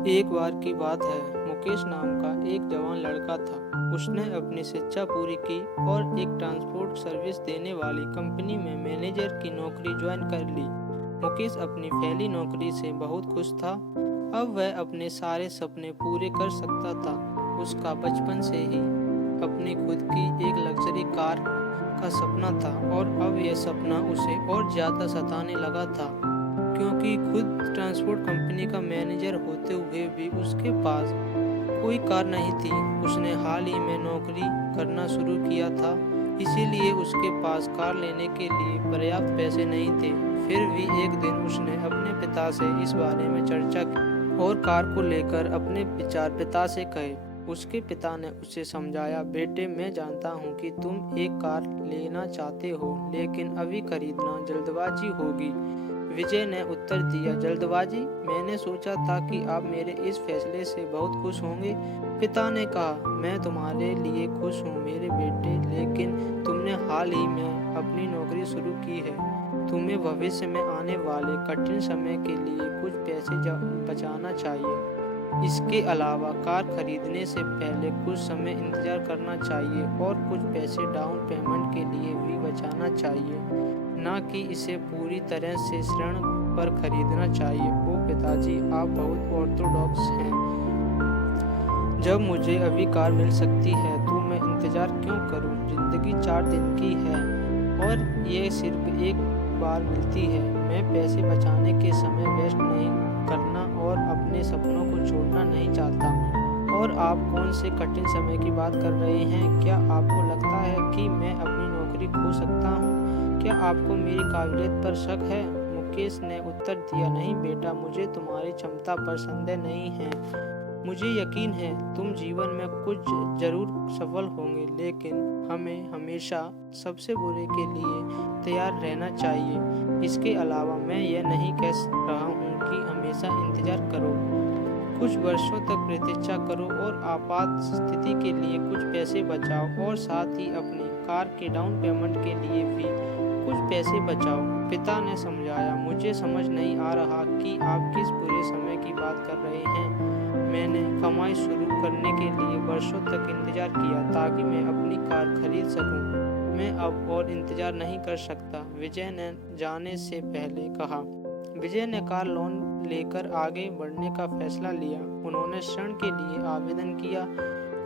एक बार की बात है, मुकेश नाम का एक जवान लड़का था। उसने अपनी शिक्षा पूरी की और एक ट्रांसपोर्ट सर्विस देने वाली कंपनी में मैनेजर की नौकरी ज्वाइन कर ली। मुकेश अपनी पहली नौकरी से बहुत खुश था। अब वह अपने सारे सपने पूरे कर सकता था। उसका बचपन से ही अपनी खुद की एक लग्जरी कार का सपना था और अब यह सपना उसे और ज़्यादा सताने लगा था, क्योंकि खुद ट्रांसपोर्ट कंपनी का मैनेजर होते हुए भी उसके पास कोई कार नहीं थी। उसने हाल ही में नौकरी करना शुरू किया था, इसीलिए उसके पास कार लेने के लिए पर्याप्त पैसे नहीं थे। फिर भी एक दिन उसने अपने पिता से इस बारे में चर्चा की और कार को लेकर अपने विचार पिता से कहे। उसके पिता ने उसे समझाया, बेटे, मैं जानता हूँ कि तुम एक कार लेना चाहते हो, लेकिन अभी खरीदना जल्दबाजी होगी। विजय ने उत्तर दिया, जल्दबाजी? मैंने सोचा था कि आप मेरे इस फैसले से बहुत खुश होंगे। पिता ने कहा, मैं तुम्हारे लिए खुश हूँ मेरे बेटे, लेकिन तुमने हाल ही में अपनी नौकरी शुरू की है। तुम्हें भविष्य में आने वाले कठिन समय के लिए कुछ पैसे बचाना चाहिए। इसके अलावा कार खरीदने से पहले कुछ समय इंतजार करना चाहिए और कुछ पैसे डाउन पेमेंट के लिए भी बचाना चाहिए, ना कि इसे पूरी तरह से ऋण पर खरीदना चाहिए। ओ पिताजी, आप बहुत ऑर्थोडॉक्स हैं। जब मुझे अभी कार मिल सकती है तो मैं इंतजार क्यों करूं? जिंदगी 4 दिन की है और ये सिर्फ एक बार मिलती है। मैं पैसे बचाने के समय वेस्ट नहीं करना और अपने सपनों को छोड़ना नहीं चाहता। और आप कौन से कठिन समय की बात कर रहे हैं? क्या आपको लगता है कि मैं अपनी नौकरी खो सकता हूँ? क्या आपको मेरी काबिलियत पर शक है? मुकेश ने उत्तर दिया, नहीं बेटा, मुझे तुम्हारी क्षमता पर संदेह नहीं है। मुझे यकीन है तुम जीवन में कुछ जरूर सफल होंगे, लेकिन हमें हमेशा सबसे बुरे के लिए तैयार रहना चाहिए। इसके अलावा मैं यह नहीं कह रहा हूँ कि हमेशा इंतजार करो। कुछ वर्षों तक प्रतीक्षा करो और आपात स्थिति के लिए कुछ पैसे बचाओ और साथ ही अपनी कार के डाउन पेमेंट के लिए भी कुछ पैसे बचाओ। पिता ने समझाया, मुझे समझ नहीं आ रहा कि आप किस बुरे समय की बात कर रहे हैं। मैंने कमाई शुरू करने के लिए वर्षों तक इंतजार किया ताकि मैं अपनी कार खरीद सकूं। मैं अब और इंतजार नहीं कर सकता, विजय ने जाने से पहले कहा। विजय ने कार लोन लेकर आगे बढ़ने का फैसला लिया। उन्होंने ऋण के लिए आवेदन किया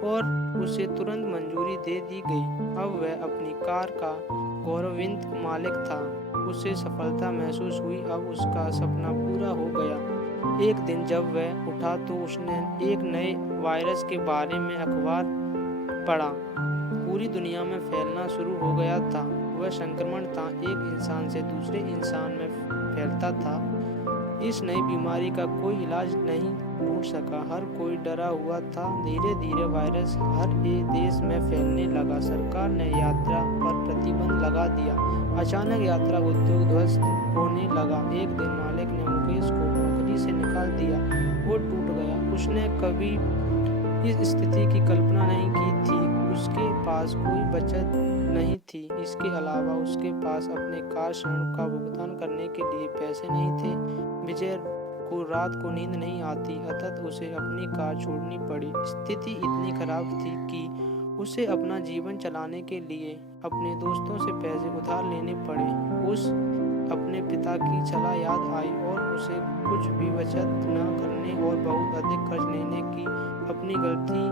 और उसे तुरंत मंजूरी दे दी गई। अब वह अपनी कार का गौरवान्वित मालिक था। उसे सफलता महसूस हुई। अब उसका सपना पूरा हो गया। एक दिन जब वह उठा तो उसने एक नए वायरस के बारे में अखबार पढ़ा। पूरी दुनिया में फैलना शुरू हो गया था। वह संक्रमण था, एक इंसान से दूसरे इंसान में फैलता था। इस नई बीमारी का कोई इलाज नहीं ढूंढ सका। हर कोई डरा हुआ था। धीरे धीरे वायरस हर एक देश में फैलने लगा। सरकार ने यात्रा पर प्रतिबंध लगा दिया। अचानक यात्रा उद्योग ध्वस्त होने लगा। एक दिन मालिक ने मुकेश को नौकरी से निकाल दिया। वो टूट गया। उसने कभी इस स्थिति की कल्पना नहीं की थी। उसके पास कोई बचत नहीं थी। इसके अलावा उसके पास अपने कार ऋण का भुगतान करने के लिए पैसे नहीं थे। विजय को रात को नींद नहीं आती, अतः उसे अपनी कार छोड़नी पड़ी। स्थिति इतनी खराब थी कि उसे अपना जीवन चलाने के लिए अपने दोस्तों से पैसे उधार लेने पड़े। उस अपने पिता की सलाह याद आई और उसे कुछ भी बचत न करने और बहुत अधिक खर्च लेने की अपनी गलती